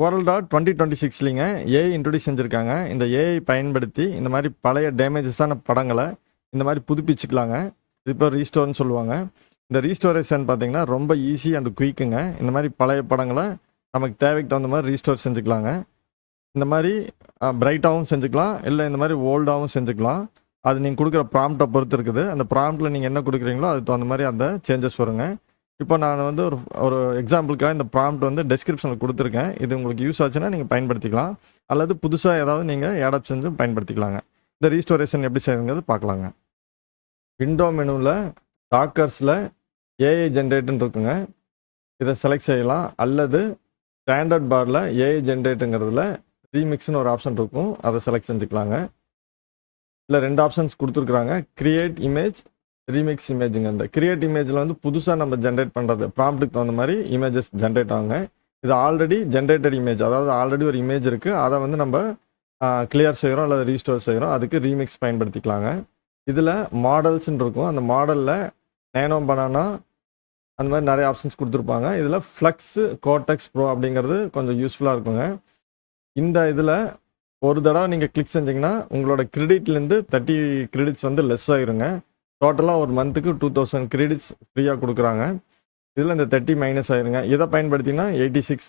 Corel Draw 2026லிங்க AI introduce செஞ்சுருக்காங்க. இந்த AI பயன்படுத்தி இந்த மாதிரி பழைய டேமேஜஸான படங்களை இந்த மாதிரி புதுப்பிச்சுக்கலாங்க. இது இப்போ ரீஸ்டோர்னு சொல்லுவாங்க. இந்த ரீஸ்டோரேஷன் பார்த்தீங்கன்னா ரொம்ப ஈஸி அண்ட் குயிக்குங்க. இந்த மாதிரி பழைய படங்களை நமக்கு தேவைக்கு தகுந்த மாதிரி ரீஸ்டோர் செஞ்சுக்கலாங்க. இந்த மாதிரி பிரைட்டாகவும் செஞ்சுக்கலாம், இல்லை இந்த மாதிரி ஓல்டாகவும் செஞ்சுக்கலாம். அது நீங்கள் கொடுக்குற ப்ராம்ப்டை பொறுத்து இருக்குது. அந்த ப்ராம்ப்டில் நீங்கள் என்ன கொடுக்குறீங்களோ அதுக்கு தகுந்த மாதிரி அந்த சேஞ்சஸ் வருங்க. இப்போ நான் வந்து ஒரு எக்ஸாம்பிளுக்காக இந்த ப்ராம்ப்ட் வந்து டெஸ்கிரிப்ஷனில் கொடுத்துருக்கேன். இது உங்களுக்கு யூஸ் ஆச்சுன்னா நீங்கள் பயன்படுத்திக்கலாம், அல்லது புதுசாக ஏதாவது நீங்கள் ஆடப் செஞ்சு பயன்படுத்திக்கலாங்க. இந்த ரீஸ்டோரேஷன் எப்படி செய்யுங்கிறது பார்க்கலாங்க. விண்டோ மெனுவில் டாக்கர்ஸில் ஏஐ ஜென்ரேட்டுன்னு இருக்குங்க. இதை செலக்ட் செய்யலாம், அல்லது ஸ்டாண்டர்ட் பாரில் ஏஐ ஜென்ரேட்டுங்கிறதுல ரீமிக்ஸ்னு ஒரு ஆப்ஷன் இருக்கும், அதை செலக்ட் செஞ்சுக்கலாங்க. இல்லை 2 ஆப்ஷன்ஸ் கொடுத்துருக்குறாங்க, கிரியேட் இமேஜ், ரீமிக்ஸ் இமேஜுங்க. இந்த கிரியேட் இமேஜில் வந்து புதுசாக நம்ம ஜென்ரேட் பண்ணுறது ப்ராம்ப்ட்டுக்கு தகுந்த மாதிரி இமேஜஸ் ஜென்ரேட் ஆகுங்க. இது ஆல்ரெடி ஜென்ரேட்டட் இமேஜ், அதாவது ஆல்ரெடி ஒரு இமேஜ் இருக்குது, அதை வந்து நம்ம கிளியர் செய்கிறோம் அல்லது ரீஸ்டோர் செய்கிறோம், அதுக்கு ரீமிக்ஸ் பயன்படுத்திக்கலாங்க. இதில் மாடல்ஸ்ன்னு இருக்கும், அந்த மாடலில் நேனோ பனானா அந்த மாதிரி நிறைய ஆப்ஷன்ஸ் கொடுத்துருப்பாங்க. இதில் ஃப்ளக்ஸு கோடெக்ஸ் ப்ரோ அப்படிங்கிறது கொஞ்சம் யூஸ்ஃபுல்லாக இருக்குங்க. இந்த இதில் ஒரு தடவை நீங்கள் கிளிக் செஞ்சிங்கன்னா உங்களோட கிரெடிட்லேருந்து 30 கிரெடிட்ஸ் வந்து லெஸ் ஆகிருங்க. டோட்டலாக ஒரு மந்த்துக்கு 2000 கிரெடிட்ஸ் ஃப்ரீயாக கொடுக்குறாங்க. இதில் இந்த 30 மைனஸ் ஆயிருங்க. இதை பயன்படுத்தினா 86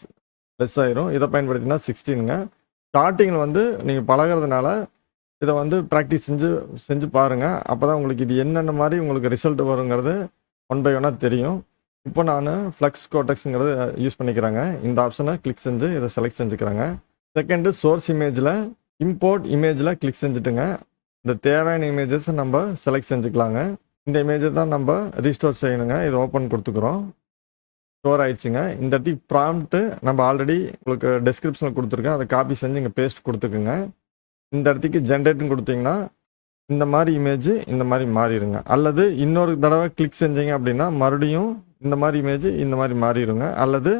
லெஸ் ஆயிரும், இதை பயன்படுத்தினா 16ங்க. ஸ்டார்டிங்கில் வந்து நீங்கள் பழகிறதுனால இதை வந்து ப்ராக்டிஸ் செஞ்சு பாருங்கள். அப்போ தான் உங்களுக்கு இது என்னென்ன மாதிரி உங்களுக்கு ரிசல்ட் வருங்கிறது 1 by 1 தெரியும். இப்போ நான் ஃப்ளக்ஸ் கோடெக்ஸுங்கிறத யூஸ் பண்ணிக்கிறாங்க. இந்த ஆப்ஷனை கிளிக் செஞ்சு இதை செலக்ட் செஞ்சுக்கிறாங்க. செகண்டு சோர்ஸ் இமேஜில் இம்போர்ட் இமேஜில் கிளிக் செஞ்சுட்டுங்க இந்த தேவையான இமேஜஸை நம்ம செலக்ட் செஞ்சுக்கலாங்க. இந்த இமேஜை தான் நம்ம ரீஸ்டோர் செய்யணுங்க. இது ஓப்பன் கொடுத்துக்குறோம், ஸ்டோர் ஆயிடுச்சுங்க. இந்த இடத்துக்கு ப்ராம்ப்ட்டு நம்ம ஆல்ரெடி உங்களுக்கு டெஸ்கிரிப்ஷனில் கொடுத்துருக்கேன், அதை காப்பி செஞ்சு இங்கே பேஸ்ட் கொடுத்துக்குங்க. இந்த இடத்துக்கு ஜென்ரேட்னு கொடுத்தீங்கன்னா இந்த மாதிரி இமேஜ் இந்த மாதிரி மாறிடுங்க. அல்லது இன்னொரு தடவை கிளிக் செஞ்சீங்க அப்படின்னா மறுபடியும் இந்த மாதிரி இமேஜ் இந்த மாதிரி மாறிடுங்க. அல்லது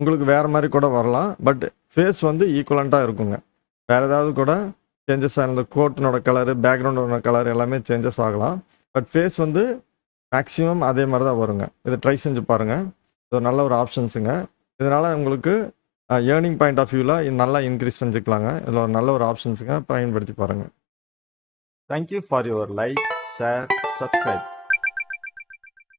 உங்களுக்கு வேறு மாதிரி கூட வரலாம், பட் ஃபேஸ் வந்து ஈக்குவலண்ட்டாக இருக்குங்க. வேறு ஏதாவது கூட சேஞ்சஸ் ஆகிருந்த கோட்டினோட கலரு, பேக்ரவுண்டோட கலர் எல்லாமே சேஞ்சஸ் ஆகலாம், பட் ஃபேஸ் வந்து மேக்ஸிமம் அதே மாதிரி தான் வருங்க. இதை ட்ரை செஞ்சு பாருங்கள். இது ஒரு நல்ல ஒரு ஆப்ஷன்ஸுங்க. இதனால் உங்களுக்கு ஏர்னிங் பாயிண்ட் ஆஃப் வியூவில் நல்லா இன்க்ரீஸ் செஞ்சுக்கலாங்க. இதில் ஒரு நல்ல ஒரு ஆப்ஷன்ஸுங்க, பயன்படுத்தி பாருங்கள். Thank you for your like, share, subscribe.